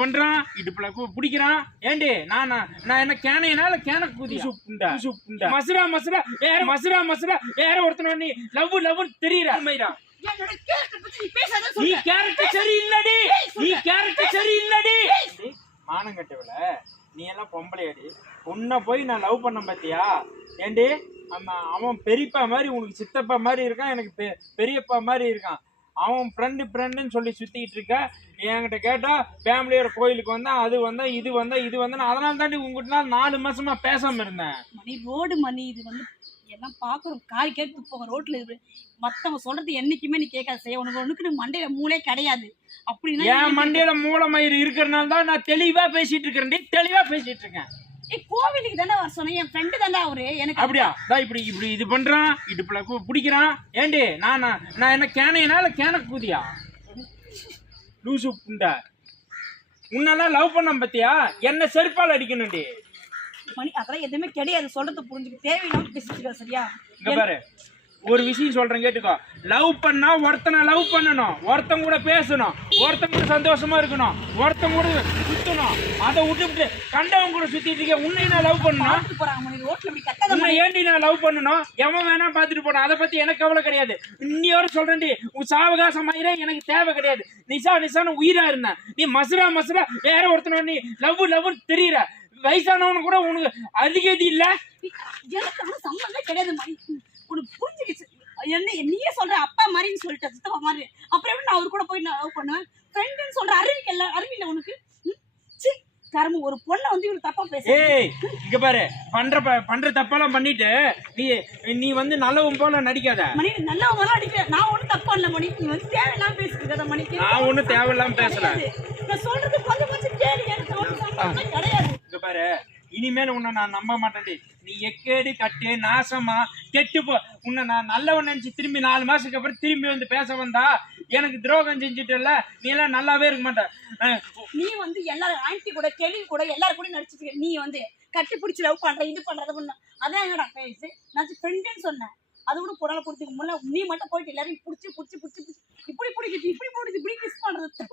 பண்றான் இடுப்புல பிடிக்கிறான். ஏண்டி நான் என்ன கேனையனால கேன குதி மசுரா மசுரா வேற மசுரா மசுரா வேற ஒருத்தன நீ லவ் லவ் தெரியற மைரா. நீ கேரக்டர் சரி இல்லடி, நீ கேரக்டர் சரி இல்லடி. மானம் கட்டவள நீ எல்லாம் பொம்பளையாடி. உன்னை போய் நான் லவ் பண்ண பாத்தியா? ஏண்டி அவன் பெரியப்பா மாதிரி உனக்கு சித்தப்பா மாதிரி இருக்கான், எனக்கு பெரியப்பா மாதிரி இருக்கான். அவன் ஃப்ரெண்டுன்னு சொல்லி சுத்திட்டு இருக்க. என்கிட்ட கேட்டா ஃபேமிலியோட கோயிலுக்கு வந்தா அது வந்தா இது வந்தா இது வந்தா, அதனால தாண்டி உங்ககிட்ட 4 மாசமா பேசாம இருந்தேன். மணி ரோடு மணி இது வந்து எல்லாம் பாக்குறோம். காய் கேட்டு போக ரோட்ல மத்தவங்க சொல்றது என்னைக்குமே நீ கேட்காத செய்ய. உனக்கு மண்டையில மூளை கிடையாது. அப்படின்னா என் மண்டையில மூளை மயிறு இருக்கிறனால தான் நான் தெளிவா பேசிட்டு இருக்கிறேன். தெளிவா பேசிட்டு இருக்கேன். கோவிலுக்கு தானே வர சொன்னேன். என் ஃப்ரெண்டு தானே அவரு. எனக்கு அப்படியா? இப்படி இது பண்றான் இடுப்புல பிடிக்கிறான். ஏண்டி நான் என்ன கேனையனால கேன குதியா லூசு புண்டா. உன்னெல்லாம் லவ் பண்ண பத்தியா? என்ன செருப்பால் அடிக்கணும்டி. மணி அதெல்லாம் எதுவுமே கிடையாது. சொல்றது புரிஞ்சுக்க தேவையில்லாம பேசிட்டு சரியா? இங்க பாரு, ஒரு விஷயம் சொல்றேன் கேட்டுக்கோ. லவ் பண்ணா ஒருத்தனை லவ் பண்ணணும், ஒருத்தன் கூட பேசணும், ஒருத்தன் கூட சந்தோஷமா இருக்கணும், ஒருத்தன் கூட சுத்தணும். அதை விட்டு கண்டவன் கூட சுத்திட்டு இருக்க. உன்னை நான் லவ் பண்ணணும். உன்னை ஏண்டி நான் லவ் பண்ணணும்? எவன் வேணா பாத்துட்டு போனான். அதை பத்தி எனக்கு கவலை கிடையாது. இன்னையோட சொல்றேன்டி, உன் சாவகாசம் ஆயிரே எனக்கு தேவை கிடையாது. நிசான்னு உயிரா இருந்தேன். நீ மசுரா மசுரா வேற ஒருத்தன நீ லவ் லவ் தெரியற. வயசானவனு கூட உனக்கு அதிகதி இல்ல. எனக்கு சம்பந்தம் கிடையாது மணி. உனக்கு புரிஞ்சுக்கிச்சு. என்ன நீயே சொல்ற அப்பா மாதிரின்னு சொல்லிட்டு சித்தப்பா மாதிரி. அப்புறம் எப்படி நான் அவரு கூட போய் நான் லவ் பண்ணுவேன்? ஃப்ரெண்டுன்னு சொல்ற அறிவில்ல உனக்கு? கரும்பு ஒரு பொண்ணை வந்து இவரு தப்பா பேச. ஏய் இங்க பாரு, பண்ற தப்பெல்லாம் பண்ணிட்டு நீ வந்து நல்லவன் போல நடிக்காத. மணி நல்லவங்க எல்லாம் அடிக்க. நான் ஒண்ணும் தப்பா இல்ல மணி. நீ வந்து தேவையில்லாம பேசிட்டு மணி. நான் ஒண்ணும் தேவையில்லாம பேசல. நான் சொல்றது கொஞ்சம் கேளு. எனக்கு ஒண்ணும் கிடையாது. இங்க பாரு, இனிமேல் உன்னை நான் நம்ப மாட்டேன்டி. நீ எக்கேடு கட்டு நாசமா கெட்டு போ. உன்னை நான் நல்லவன் நினைச்சு திரும்பி 4 மாசத்துக்கு அப்புறம் திரும்பி வந்து பேச வந்தா எனக்கு துரோகம் செஞ்சுட்டல. நீ எல்லாம் நல்லாவே இருக்க மாட்ட. நீ வந்து எல்லாரும் ஆண்டி கூட கெளி கூட எல்லாரும் கூட நடிச்சிருக்க. நீ வந்து கட்டி பிடிச்சி லவ் பண்ற இது பண்றது பண்ண. அதான் என்னடா பேசு. நான் ஃப்ரெண்டுன்னு சொன்னேன். அது கூட பொருளை பிடிச்சிக்க முடியல. நீ மட்டும் போயிட்டு எல்லாரையும் பிடிச்சி இப்படி மிஸ் பண்றது.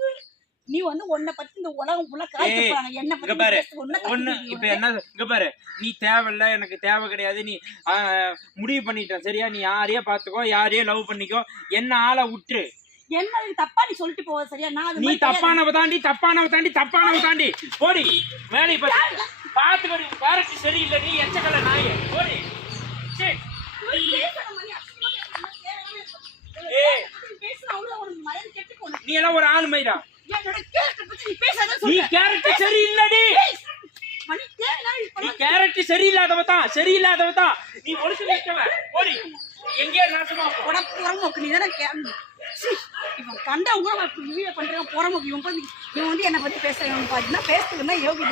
நீ வந்து உன்னை பத்தி இந்த உலகம் ஃபுல்லா காய்ச்சி போறாங்க. என்ன ஒண்ணு இப்ப என்ன இங்க பாரு, நீ தேவையில்ல, எனக்கு தேவை கிடையாது. நீ முடிவு பண்ணிட்ட சரியா? நீ யாரையே பாத்துக்கோ, யாரையே லவ் பண்ணிக்கோ, என்ன ஆளை விட்டுரு. என்ன தப்பா நீ சொல்லிட்டு போவ சரியா? நான் நீ தப்பானவ தாண்டி போடி. வேலை பாத்துக்கடி. கேரக்டர் சரியில்லை. நீ எச்சக்கல நாயே போடி. நீ எல்லாம் ஒரு ஆளு மயிரா. நீ கேரக்டர் சரியில்லடி. நீ கேரக்டர் சரியில்லாதவ தான். நீ ஒழுங்கு வைக்கவ போடி. எங்கே நாசமா புறமோக்கு. நீ தானே இவன் கண்டவங்க வீடியோ பண்றான் புறமோக்கு. இவன் வந்து என்னை பத்தி பேசுறவன் பாத்தீங்கன்னா பேசுறதுன்னா யோகி.